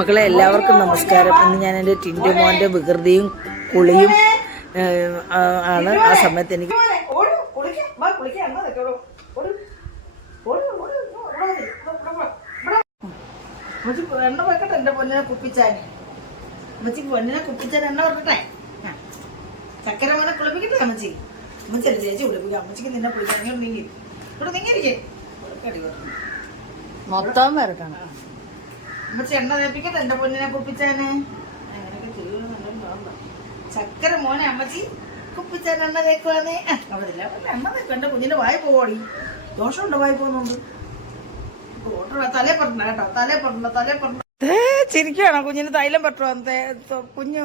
മക്കളെ എല്ലാവർക്കും നമസ്കാരം. ഇന്ന് ഞാൻ എൻ്റെ ടിൻറ്റു മോൻ്റെ വികൃതിയും കുളിയും ആണ്. ആ സമയത്ത് എനിക്ക് എണ്ണ വെക്കട്ടെ എൻ്റെ പൊന്നിനെ കുപ്പിച്ചാൻ. അമ്മച്ചി പൊന്നിനെ കുപ്പിച്ചാൻ എണ്ണ വെക്കട്ടെ. ചക്കര മോനെ കുളിപ്പിക്കട്ടെ അമ്മച്ചി. അമ്മച്ചല്ലേ ചേച്ചി കുളിപ്പിക്കാം. അമ്മച്ചിക്ക് നിന്നെ കുളിക്കാൻ ഇങ്ങോട്ട് നീങ്ങി ഇവിടെ നീങ്ങിയിരിക്കേ മൊത്തം വരക്കണം. അമ്മച്ചി എണ്ണ തേപ്പിക്കട്ടെ എന്റെ പൊന്നിനെ കുപ്പിച്ചാന്. അങ്ങനെയൊക്കെ ചെയ്യുന്നുണ്ടോ? ചക്കര മോനെ അമ്മച്ചി കുപ്പിച്ചാൻ എണ്ണ തേക്കുവാന്നേ. അവിടെ എണ്ണ തേക്കും. എന്റെ കുഞ്ഞിന്റെ വായ പോവാടി. ദോഷമുണ്ടോ വായ പോകുന്നുണ്ട്? തലേ പറഞ്ഞ കേട്ടോ, തലേ പറഞ്ഞ ചിരിക്കുവാണോ? കുഞ്ഞിന് തൈലം പറ്റുമോ? കുഞ്ഞു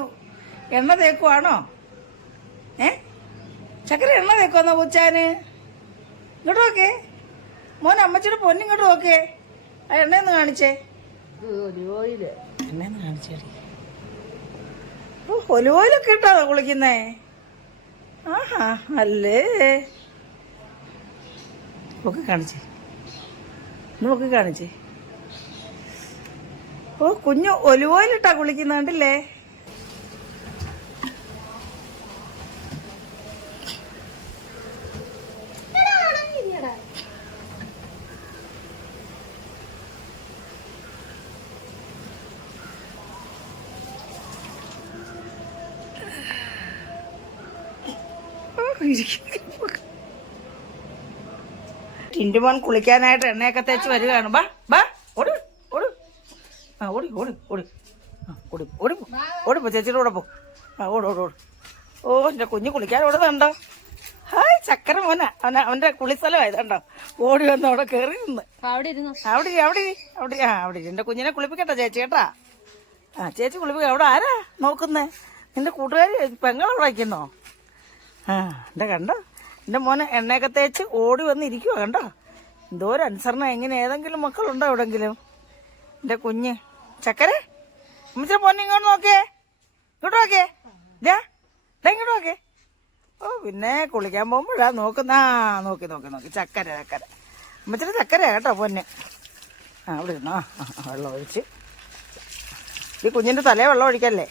എണ്ണ തേക്കുവാണോ? ചക്കര എണ്ണ തേക്കുവാന്നോ പൂച്ചാന്? ഇങ്ങോട്ട് നോക്കേ മോനെ, അമ്മച്ചിയുടെ പൊന്നിങ്ങോട്ട് നോക്കേ. ആ എണ്ണയൊന്ന് കാണിച്ചേ. എണ്ണയൊന്ന് കാണിച്ചേടി. ഒലിവ് ഓയിലൊക്കെ ഇട്ടാണോ കുളിക്കുന്നേ? ആഹാ അല്ലേ. ഒക്കെ കാണിച്ചേ, നോക്കി കാണിച്ചേ. ഓ കുഞ്ഞു ഒലിവ് ഓയിലിട്ടാ കുളിക്കുന്ന കണ്ടില്ലേ? ടിൻറ്റുമോൻ കുളിക്കാനായിട്ട് എണ്ണയൊക്കെ തേച്ച് വരികയാണ്. ബാ ബാ ഓടി ഓടി. ആ ഓടി ഓടി ഓടി. ആ ഓടി ഓടി ഓടിപ്പോ ചേച്ചിയുടെ കൂടെ പോ. ആ ഓട് ഓട് ഓട്. ഓ എൻ്റെ കുഞ്ഞ് കുളിക്കാൻ ഓടുന്നുണ്ടോ? ഹായ് ചക്കര മോനാ. അവൻ്റെ കുളിസ്ഥലമായതുണ്ടോ? ഓടി വന്ന് അവിടെ കയറി നിന്ന് അവിടെ അവിടെ അവിടെ അവിടെ എൻ്റെ കുഞ്ഞിനെ കുളിപ്പിക്കട്ടെ ചേച്ചി കേട്ടാ. ആ ചേച്ചി കുളിപ്പിക്ക. അവിടെ ആരാ നോക്കുന്നേ? നിന്റെ കൂട്ടുകാരി പെങ്ങളവിടെ വയ്ക്കുന്നോ? ആ എൻ്റെ കണ്ടോ എൻ്റെ മോനെ എണ്ണയൊക്കെ തേച്ച് ഓടി വന്നിരിക്കുവോ? കണ്ടോ എന്തോ ഒരു അനുസരണം. എങ്ങനെ ഏതെങ്കിലും മക്കളുണ്ടോ എവിടെങ്കിലും? എൻ്റെ കുഞ്ഞ് ചക്കര അമ്മച്ചിയുടെ മോനെ ഇങ്ങോട്ട് നോക്കേ. ഇങ്ങോട്ട് നോക്കേ. ഇങ്ങോട്ട് നോക്കേ. ഓ പിന്നെ കുളിക്കാൻ പോകുമ്പോഴാ നോക്കുന്ന. ആ നോക്കി നോക്കി നോക്കി. ചക്കര ചക്കര അമ്മച്ചിയുടെ ചക്കര കേട്ടോ പൊന്നെ. ആ അവിടെ ഇരുന്നോ. വെള്ളം ഒഴിച്ച് ഈ കുഞ്ഞിൻ്റെ തലേ വെള്ളം ഒഴിക്കല്ലേ.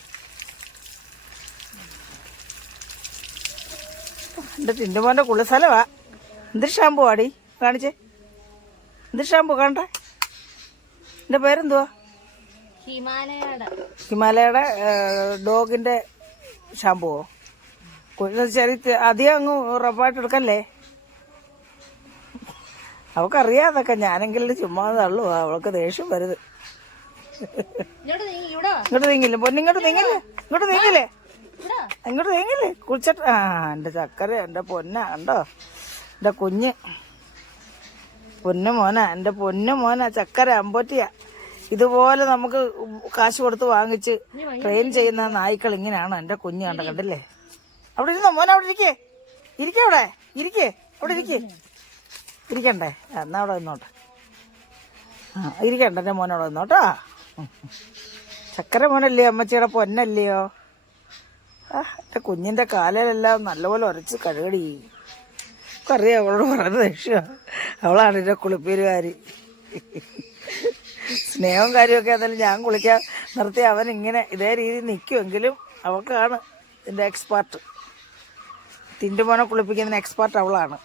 എൻ്റെ ടിൻറ്റുമോൻ്റെ കുളിസ്ഥലവാ. എന്തൊരു ഷാമ്പു ആടി കാണിച്ചേ. എന്തൊരു ഷാമ്പു കാണട്ടെ. എൻ്റെ പേരെന്തുവാ? ഹിമാലയയുടെ ഡോഗിൻ്റെ ഷാമ്പുവോ? ശരി അധികം അങ്ങ് റബ്ബായിട്ട് എടുക്കല്ലേ. അവൾക്കറിയാം അതൊക്കെ. ഞാനെങ്കിലും ചുമ്മാ തള്ളു. അവൾക്ക് ദേഷ്യം വരുത്. ഇങ്ങോട്ട് നീങ്ങില്ലേ പൊന്നിങ്ങോട്ട് നീങ്ങില്ലേ. ഇങ്ങോട്ട് നീങ്ങില്ലേ. ഇങ്ങോട്ട് നീങ്ങില്ലേ കുളിച്ചിട്ട്. ആ എൻ്റെ ചക്കര എൻ്റെ പൊന്ന കണ്ടോ. എൻ്റെ കുഞ്ഞ് പൊന്നു മോനാ. എൻ്റെ പൊന്നു മോനാ ചക്കര അമ്പോറ്റിയ. ഇതുപോലെ നമുക്ക് കാശ് കൊടുത്ത് വാങ്ങിച്ച് ട്രെയിൻ ചെയ്യുന്ന നായ്ക്കൾ ഇങ്ങനെയാണോ? എൻ്റെ കുഞ്ഞ് കണ്ട കണ്ടില്ലേ. അവിടെ ഇരുന്നോ മോനെ. അവിടെ ഇരിക്കേ. ഇരിക്കേ അവിടെ ഇരിക്കേ. അവിടെ ഇരിക്കേ. ഇരിക്കണ്ടേ? എന്നാ അവിടെ നിന്നോട്ടെ. ആ ഇരിക്കണ്ട എൻ്റെ മോനെ അവിടെ നിന്നോട്ടാ. ചക്കര മോനല്ലയോ അമ്മച്ചിയുടെ പൊന്നല്ലയോ? ആ എൻ്റെ കുഞ്ഞിൻ്റെ കാലിലെല്ലാം നല്ലപോലെ ഉരച്ച് കഴുകടി. അറിയാം അവളോട് പറയുന്നത് ദേഷ്യം. അവളാണ് എൻ്റെ കുളിപ്പീരുകാരി. സ്നേഹവും കാര്യമൊക്കെ എന്നാലും ഞാൻ കുളിക്കാൻ നിർത്തി അവൻ ഇങ്ങനെ ഇതേ രീതിയിൽ നിൽക്കുമെങ്കിലും അവൾക്കാണ് ഇതിൻ്റെ എക്സ്പേർട്ട്. ടിൻറ്റുമോനെ കുളിപ്പിക്കുന്നതിന് എക്സ്പേർട്ട് അവളാണ്.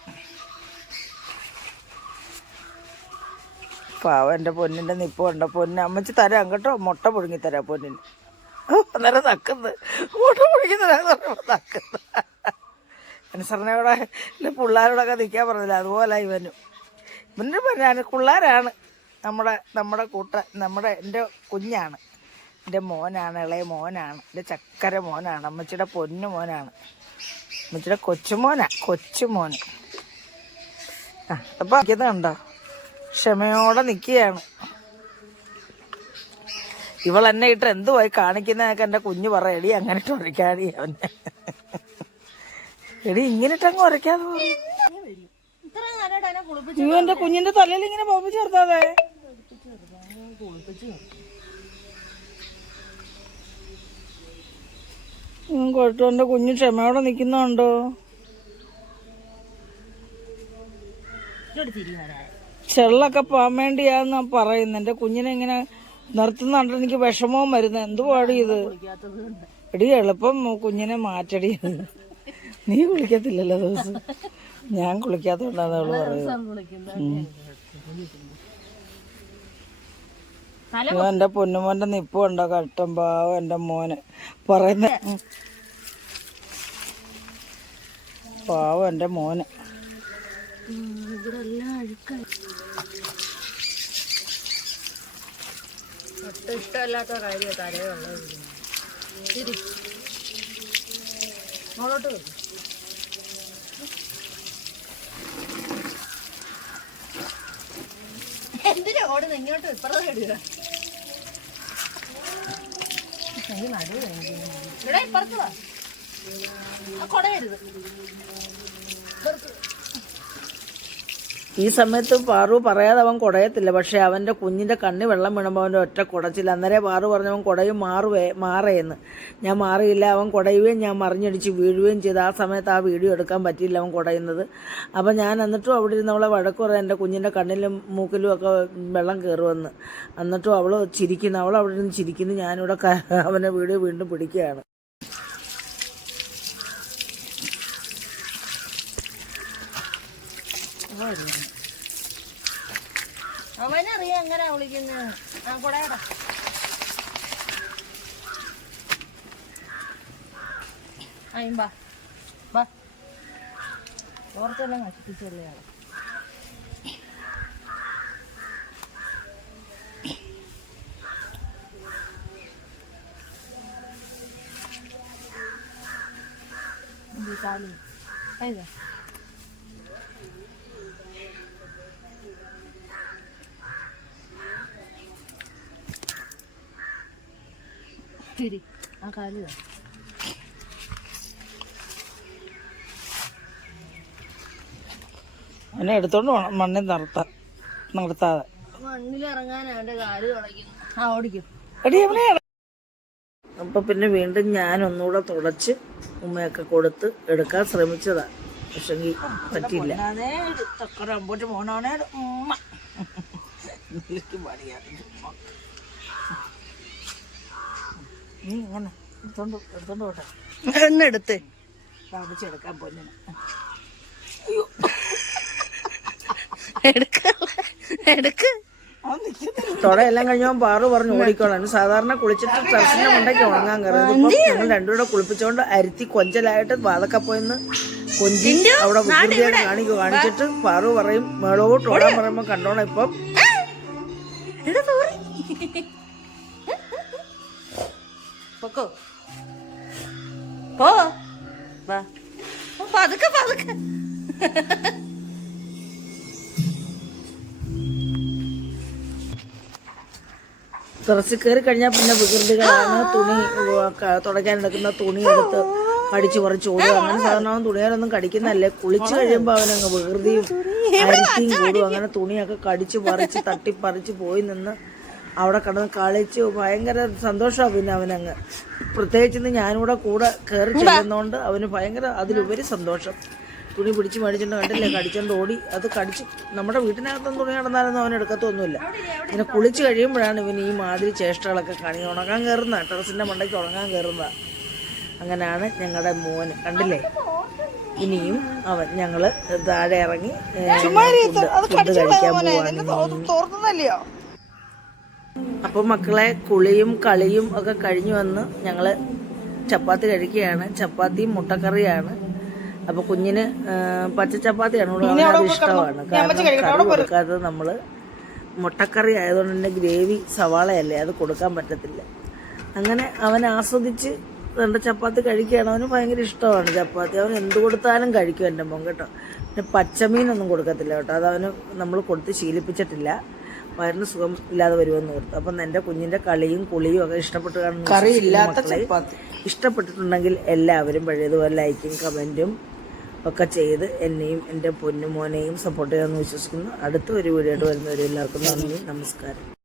പാവം എൻ്റെ പൊന്നിൻ്റെ നിപ്പ് കണ്ടോ. പൊന്ന് അമ്മച്ചി തരാം കേട്ടോ. മുട്ട പുഴുങ്ങി തരാം പൊന്നിന്. അന്നേരം നക്കുന്നത്. മുട്ട പുഴുങ്ങി തരാന്ന് പറയുമ്പോൾ നക്കുന്നത്. അനുസരണയോടെ പിള്ളേരോടൊക്കെ നിൽക്കാൻ പറഞ്ഞില്ല. അതുപോലെ ഇവനും ഇവൻ്റെ പറഞ്ഞാൽ പിള്ളേരാണ് നമ്മുടെ എൻ്റെ കുഞ്ഞാണ്. എൻ്റെ മോനാണ്. ഇളയ മോനാണ്. എൻ്റെ ചക്കര മോനാണ്. അമ്മച്ചിയുടെ പൊന്നു മോനാണ്. അമ്മച്ചിയുടെ കൊച്ചുമോന്. ആ അപ്പം നിൽക്കുന്നത് കണ്ടോ. ക്ഷമയോടെ നിൽക്കുകയാണ്. ഇവൾ എന്നെ ഇട്ട് എന്തുവായി കാണിക്കുന്നതൊക്കെ എൻ്റെ കുഞ്ഞ് പറ. എടി അങ്ങനെ ഇട്ട് ഉരയ്ക്കാടി അവനെ. എടി ഇങ്ങനെ ഇട്ടങ്ങ് ഉരയ്ക്കാതെ എൻ്റെ കുഞ്ഞിന്റെ തലയിൽ ഇങ്ങനെ പോപ്പി ചേർത്താതെ. കുഴപ്പം എൻ്റെ കുഞ്ഞ് ക്ഷമയോടെ നിൽക്കുന്നുണ്ടോ? ചെള്ളൊക്കെ പോകാൻ വേണ്ടിയാന്ന് പറയുന്നു. എൻ്റെ കുഞ്ഞിനെ ഇങ്ങനെ നിർത്തുന്നുണ്ട് എനിക്ക് വിഷമവും വരുന്നത്. എന്തുവാടി ഇത്? എടി എളുപ്പം കുഞ്ഞിനെ മാറ്റടി. നീ കുളിക്കത്തില്ലല്ലോ ദിവസം. ഞാൻ കുളിക്കാത്തോണ്ടാന്ന് അവള് പറയുന്നത്. എന്റെ പൊന്നുമോന്റെ നിപ്പുണ്ടോ കട്ടം പാവം എന്റെ മോനെ പറയുന്ന പാവം എന്റെ മോനെ. ഇഷ്ടമല്ലാത്ത കാര്യം തരയുള്ളത്. മോളോട്ട് എന്തിനാ ഓടുന്നത്? ഇങ്ങോട്ട് ഇപ്പുറത്ത് ഇടുക. ഇവിടെ ഇപ്പുറത്ത് വാ. കൊടയരുത്. ഈ സമയത്ത് പാറു പറയാതെ അവൻ കുടയത്തില്ല. പക്ഷെ അവന്റെ കുഞ്ഞിന്റെ കണ്ണി വെള്ളം വീണുമ്പോൾ അവന്റെ ഒറ്റ കുടച്ചില്ല. അന്നേരം പാറു പറഞ്ഞവൻ കുടയും മാറേന്ന്. ഞാൻ മാറിയില്ല. അവൻ കുടയുകയും ഞാൻ മറിഞ്ഞടിച്ച് വീഴുകയും ചെയ്തു. ആ സമയത്ത് ആ വീഡിയോ എടുക്കാൻ പറ്റിയില്ല അവൻ കുടയുന്നത്. അപ്പം ഞാൻ എന്നിട്ടും അവിടെ ഇരുന്ന് അവളെ വഴക്ക് പറയാം, എൻ്റെ കുഞ്ഞിൻ്റെ കണ്ണിലും മൂക്കിലും ഒക്കെ വെള്ളം കയറുമെന്ന്. എന്നിട്ടും അവൾ ചിരിക്കുന്നു. അവൾ അവിടെ നിന്ന് ചിരിക്കുന്നു. ഞാനിവിടെ അവനെ വീഡിയോ വീണ്ടും പിടിക്കുകയാണ്. അവനറിയാം എങ്ങനെ വിളിക്കുന്നത്. ആ കൊടയടാ. അയ്യമ്പാ ബാ. ഓർത്തെല്ലാം നശിപ്പിച്ചല്ലേ ആള്. കാലി അയ്യോ ശരി. ആ കാല് അവനെ എടുത്തോണ്ട് പോണം മണ്ണിൽ നിർത്താതെ. മണ്ണിലിറങ്ങാനാണ്ട് കാല് തുടയ്ക്കുന്നു. ആ ഓടിക്കും. അപ്പൊ പിന്നെ വീണ്ടും ഞാൻ ഒന്നുകൂടെ തുടച്ച് ഉമ്മയൊക്കെ കൊടുത്ത് എടുക്കാൻ ശ്രമിച്ചതാ. പക്ഷെങ്കിൽ പറ്റിയില്ല. നീ ഇങ്ങനെ എടുത്തോണ്ട് പോട്ടെ. എന്നെടുത്ത് എടുക്കാൻ പൊന്നിന്. എടുക്ക്. തൊടയെല്ലാം കഴിഞ്ഞാൽ പാറു പറഞ്ഞു ഓടിക്കോളാം. സാധാരണ കുളിച്ചിട്ട് ടെറസിന്റെ മണ്ടയ്ക്ക് ഉണങ്ങാൻ കയറുന്നത്. ഇപ്പം ഞങ്ങൾ രണ്ടുകൂടെ കുളിപ്പിച്ചോണ്ട് അരുത്തി കൊഞ്ചലായിട്ട് വാതൊക്കെ പോയിന്ന് കൊഞ്ചി അവിടെ വികൃതിയായിട്ട് കാണിച്ചിട്ട് പാറു പറയും മേളോട്ട് ഓടാൻ പറയുമ്പോ കണ്ടോണം. ഇപ്പം പൊക്കോ പോ പതുക്കെ പതുക്കെ. ടെറസിൽ കയറി കഴിഞ്ഞാൽ പിന്നെ വികൃതികളാണ്. തുണി തുടയ്ക്കാനെടുക്കുന്ന തുണി എടുത്ത് കടിച്ചു പറിച്ച് ഓടുക. അങ്ങനെ സാധാരണ തുണിയാലൊന്നും കടിക്കുന്നതല്ലേ. കുളിച്ച് കഴിയുമ്പോൾ അവനങ്ങ് വികൃതിയും അരിത്തിയും കൂടും. അങ്ങനെ തുണിയൊക്കെ കടിച്ചു പറിച്ച് തട്ടിപ്പറിച്ച് പോയി നിന്ന് അവിടെ കിടന്ന് കളിച്ച് ഭയങ്കര സന്തോഷമാണ്. പിന്നെ അവനങ്ങ് പ്രത്യേകിച്ച് ഞാനിവിടെ കൂടെ കയറി ചെയ്യുന്നതുകൊണ്ട് അവന് ഭയങ്കര അതിലുപരി സന്തോഷം. തുണി പിടിച്ച് മേടിച്ചിട്ട് കണ്ടില്ലേ കടിച്ചോണ്ട് ഓടി. അത് കടിച്ച് നമ്മുടെ വീട്ടിനകത്തൊന്നും തുണി നടന്നാലൊന്നും അവൻ എടുക്കത്തൊന്നുമില്ല. ഇങ്ങനെ കുളിച്ച് കഴിയുമ്പോഴാണ് ഇവന് ഈ മാതിരി ചേഷ്ടകളൊക്കെ കാണി ഉണങ്ങാൻ കയറുന്ന ടെറസിൻ്റെ മണ്ടയ്ക്ക് ഉണങ്ങാൻ കയറുന്ന. അങ്ങനെയാണ് ഞങ്ങളുടെ മോന്. കണ്ടില്ലേ? ഇനിയും അവൻ ഞങ്ങള് താഴെ ഇറങ്ങി ഫുഡ് കഴിക്കാൻ പോവാണ്. അപ്പം മക്കളെ കുളിയും കളിയും ഒക്കെ കഴിഞ്ഞു വന്ന് ഞങ്ങള് ചപ്പാത്തി കഴിക്കുകയാണ്. ചപ്പാത്തിയും മുട്ടക്കറിയാണ്. അപ്പൊ കുഞ്ഞിന് പച്ച ചപ്പാത്തിയാണ് അത് ഇഷ്ടമാണ്. കാരണം കറി കൊടുക്കാത്തത് നമ്മള് മുട്ടക്കറി ആയതുകൊണ്ട് തന്നെ ഗ്രേവി സവാളയല്ലേ, അത് കൊടുക്കാൻ പറ്റത്തില്ല. അങ്ങനെ അവൻ ആസ്വദിച്ച് രണ്ട് ചപ്പാത്തി കഴിക്കുകയാണ്. അവന് ഭയങ്കര ഇഷ്ടമാണ് ചപ്പാത്തി. അവൻ എന്ത് കൊടുത്താലും കഴിക്കും എൻ്റെ മോൻ കേട്ടോ. പിന്നെ പച്ചമീനൊന്നും കൊടുക്കത്തില്ല കേട്ടോ. അതവന് നമ്മൾ കൊടുത്ത് ശീലിപ്പിച്ചിട്ടില്ല. വയറിന് സുഖം ഇല്ലാതെ വരുമെന്ന് ഓർത്തു. അപ്പം എൻ്റെ കുഞ്ഞിൻ്റെ കളിയും കുളിയും ഒക്കെ ഇഷ്ടപ്പെട്ട് കാണുന്ന ഇഷ്ടപ്പെട്ടിട്ടുണ്ടെങ്കിൽ എല്ലാവരും പഴയതുപോലെ ലൈക്കും കമൻറ്റും ഒക്കെ ചെയ്ത് എന്നെയും എൻ്റെ പൊന്നുമോനെയും സപ്പോർട്ട് ചെയ്യാമെന്ന് വിശ്വസിക്കുന്നു. അടുത്ത ഒരു വീഡിയോ ആയിട്ട് വരുന്നവരെ എല്ലാവർക്കും നന്ദി, നമസ്കാരം.